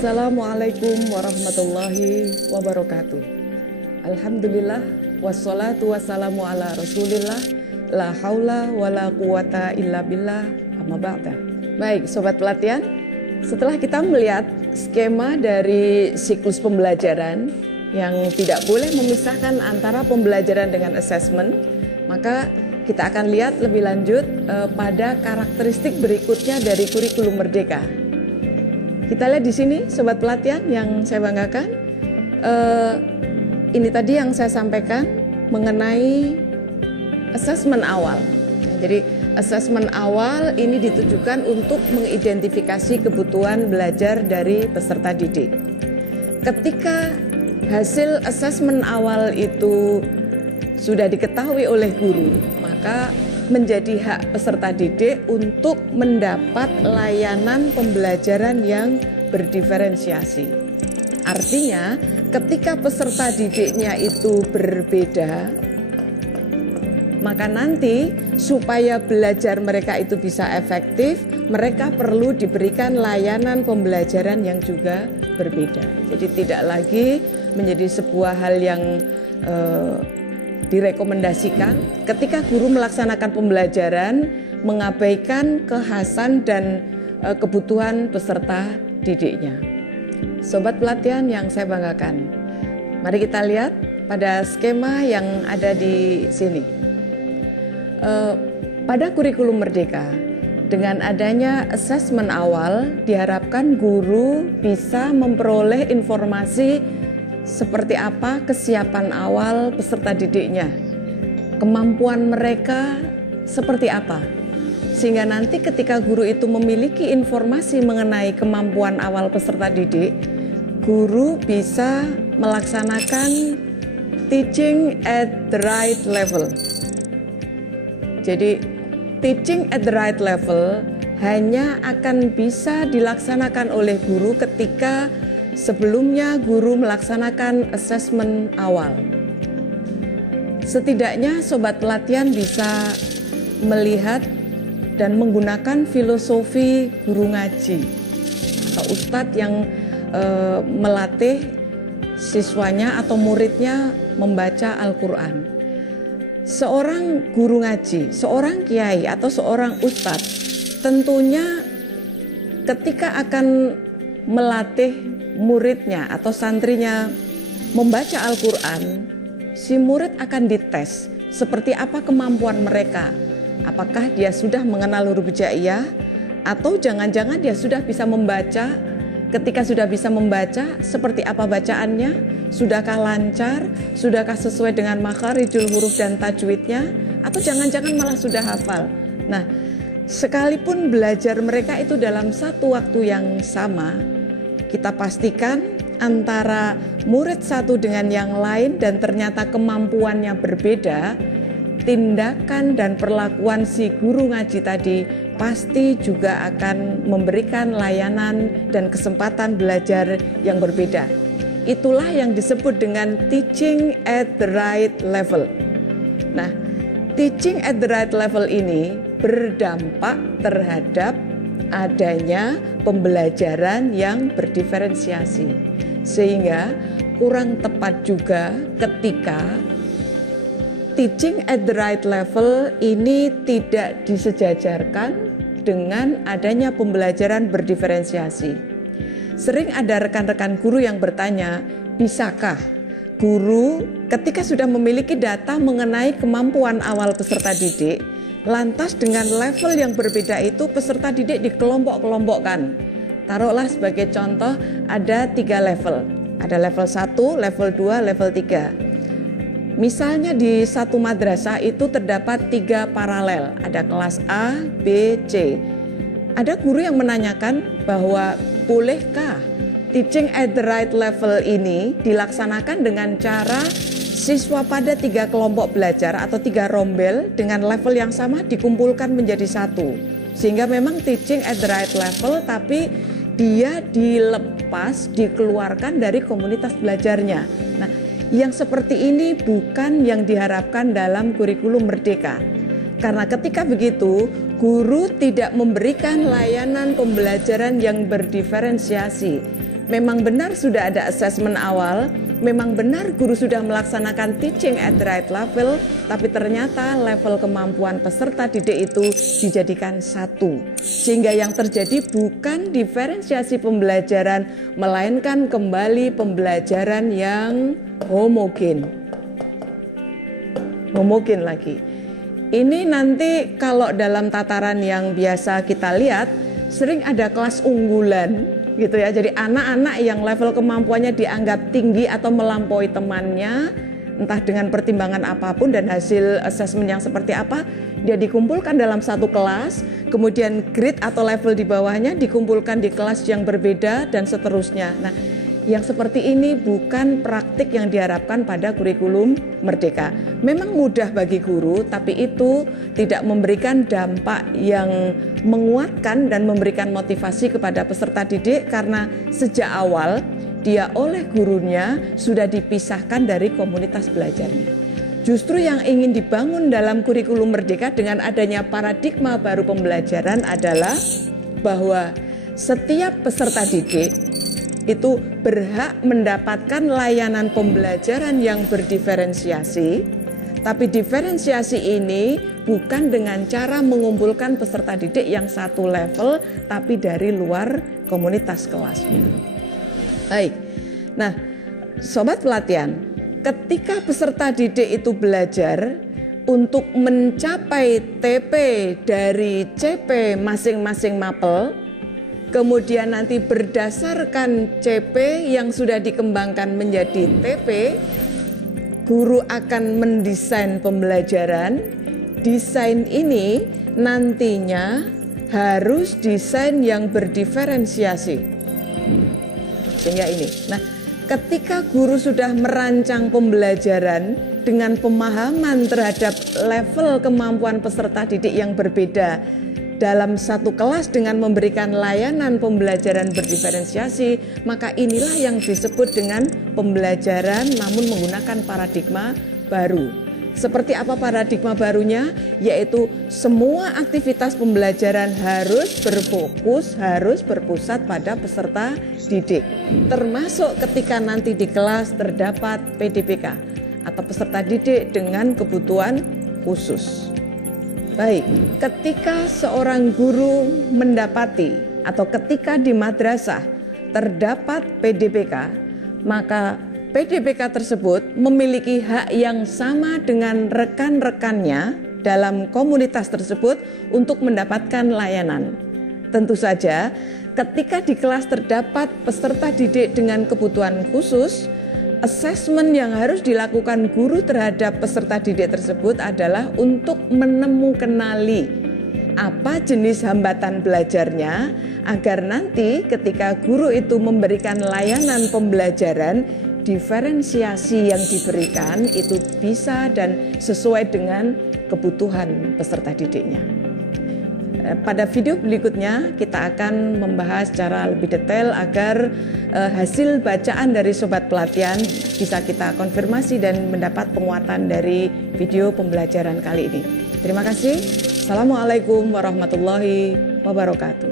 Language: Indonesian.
Assalamualaikum warahmatullahi wabarakatuh. Alhamdulillah wassalatu wassalamu ala rasulillah la haula wala quwata illa billah amma ba'da. Baik sobat pelatihan, setelah kita melihat skema dari siklus pembelajaran yang tidak boleh memisahkan antara pembelajaran dengan assessment, maka kita akan lihat lebih lanjut pada karakteristik berikutnya dari kurikulum Merdeka. Kita lihat di sini, sobat pelatihan yang saya banggakan. Ini tadi yang saya sampaikan mengenai asesmen awal. Jadi asesmen awal ini ditujukan untuk mengidentifikasi kebutuhan belajar dari peserta didik. Ketika hasil asesmen awal itu sudah diketahui oleh guru, maka menjadi hak peserta didik untuk mendapat layanan pembelajaran yang berdiferensiasi. Artinya, ketika peserta didiknya itu berbeda, maka nanti supaya belajar mereka itu bisa efektif, mereka perlu diberikan layanan pembelajaran yang juga berbeda. Jadi tidak lagi menjadi sebuah hal yang direkomendasikan ketika guru melaksanakan pembelajaran mengabaikan kekhasan dan kebutuhan peserta didiknya. Sobat pelatihan yang saya banggakan, mari kita lihat pada skema yang ada di sini. Pada kurikulum Merdeka, dengan adanya asesmen awal, diharapkan guru bisa memperoleh informasi seperti apa kesiapan awal peserta didiknya, kemampuan mereka seperti apa, sehingga nanti ketika guru itu memiliki informasi mengenai kemampuan awal peserta didik, guru bisa melaksanakan teaching at the right level. Jadi teaching at the right level hanya akan bisa dilaksanakan oleh guru ketika sebelumnya guru melaksanakan asesmen awal. Setidaknya sobat pelatihan bisa melihat dan menggunakan filosofi guru ngaji atau ustadz yang melatih siswanya atau muridnya membaca Al-Quran. Seorang guru ngaji, seorang kiai atau seorang ustadz tentunya ketika akan melatih muridnya atau santrinya membaca Al-Quran, si murid akan dites seperti apa kemampuan mereka. Apakah dia sudah mengenal huruf hijaiyah atau jangan-jangan dia sudah bisa membaca. Ketika sudah bisa membaca, seperti apa bacaannya? Sudahkah lancar? Sudahkah sesuai dengan makharijul huruf dan tajwidnya? Atau jangan-jangan malah sudah hafal? Nah, sekalipun belajar mereka itu dalam satu waktu yang sama, kita pastikan antara murid satu dengan yang lain dan ternyata kemampuannya berbeda, tindakan dan perlakuan si guru ngaji tadi pasti juga akan memberikan layanan dan kesempatan belajar yang berbeda. Itulah yang disebut dengan teaching at the right level. Nah, teaching at the right level ini berdampak terhadap adanya pembelajaran yang berdiferensiasi, sehingga kurang tepat juga ketika teaching at the right level ini tidak disejajarkan dengan adanya pembelajaran berdiferensiasi. Sering ada rekan-rekan guru yang bertanya, bisakah guru ketika sudah memiliki data mengenai kemampuan awal peserta didik, lantas dengan level yang berbeda itu peserta didik dikelompok-kelompokkan. Taruhlah sebagai contoh ada 3 level. Ada level 1, level 2, level 3. Misalnya di satu madrasah itu terdapat 3 paralel. Ada kelas A, B, C. Ada guru yang menanyakan bahwa bolehkah teaching at the right level ini dilaksanakan dengan cara siswa pada 3 kelompok belajar atau 3 rombel dengan level yang sama dikumpulkan menjadi satu. Sehingga memang teaching at the right level tapi dia dilepas, dikeluarkan dari komunitas belajarnya. Nah, yang seperti ini bukan yang diharapkan dalam kurikulum Merdeka. Karena ketika begitu, guru tidak memberikan layanan pembelajaran yang berdiferensiasi. memang benar sudah ada assessment awal, memang benar guru sudah melaksanakan teaching at the right level, tapi ternyata level kemampuan peserta didik itu dijadikan satu. Sehingga yang terjadi bukan diferensiasi pembelajaran, melainkan kembali pembelajaran yang homogen. Homogen lagi. Ini nanti kalau dalam tataran yang biasa kita lihat, sering ada kelas unggulan gitu ya. Jadi anak-anak yang level kemampuannya dianggap tinggi atau melampaui temannya, entah dengan pertimbangan apapun dan hasil asesmen yang seperti apa, dia dikumpulkan dalam satu kelas, kemudian grade atau level di bawahnya dikumpulkan di kelas yang berbeda dan seterusnya. Nah, yang seperti ini bukan praktik yang diharapkan pada kurikulum Merdeka. Memang mudah bagi guru, tapi itu tidak memberikan dampak yang menguatkan dan memberikan motivasi kepada peserta didik karena sejak awal dia oleh gurunya sudah dipisahkan dari komunitas belajarnya. Justru yang ingin dibangun dalam kurikulum Merdeka dengan adanya paradigma baru pembelajaran adalah bahwa setiap peserta didik itu berhak mendapatkan layanan pembelajaran yang berdiferensiasi, tapi diferensiasi ini bukan dengan cara mengumpulkan peserta didik yang satu level, tapi dari luar komunitas kelasnya. Baik, nah sobat pelatihan, ketika peserta didik itu belajar untuk mencapai TP dari CP masing-masing mapel, kemudian nanti berdasarkan CP yang sudah dikembangkan menjadi TP, guru akan mendesain pembelajaran. Desain ini nantinya harus desain yang berdiferensiasi. Sehingga ini. Nah, ketika guru sudah merancang pembelajaran dengan pemahaman terhadap level kemampuan peserta didik yang berbeda dalam satu kelas dengan memberikan layanan pembelajaran berdiferensiasi, maka inilah yang disebut dengan pembelajaran namun menggunakan paradigma baru. Seperti apa paradigma barunya? Yaitu semua aktivitas pembelajaran harus berfokus, harus berpusat pada peserta didik. Termasuk ketika nanti di kelas terdapat PDPK atau peserta didik dengan kebutuhan khusus. Baik, ketika seorang guru mendapati atau ketika di madrasah terdapat PDPK, maka PDPK tersebut memiliki hak yang sama dengan rekan-rekannya dalam komunitas tersebut untuk mendapatkan layanan. Tentu saja, ketika di kelas terdapat peserta didik dengan kebutuhan khusus, asesmen yang harus dilakukan guru terhadap peserta didik tersebut adalah untuk menemukanali apa jenis hambatan belajarnya agar nanti ketika guru itu memberikan layanan pembelajaran, diferensiasi yang diberikan itu bisa dan sesuai dengan kebutuhan peserta didiknya. Pada video berikutnya kita akan membahas secara lebih detail agar hasil bacaan dari sobat pelatihan bisa kita konfirmasi dan mendapat penguatan dari video pembelajaran kali ini. Terima kasih. Assalamualaikum warahmatullahi wabarakatuh.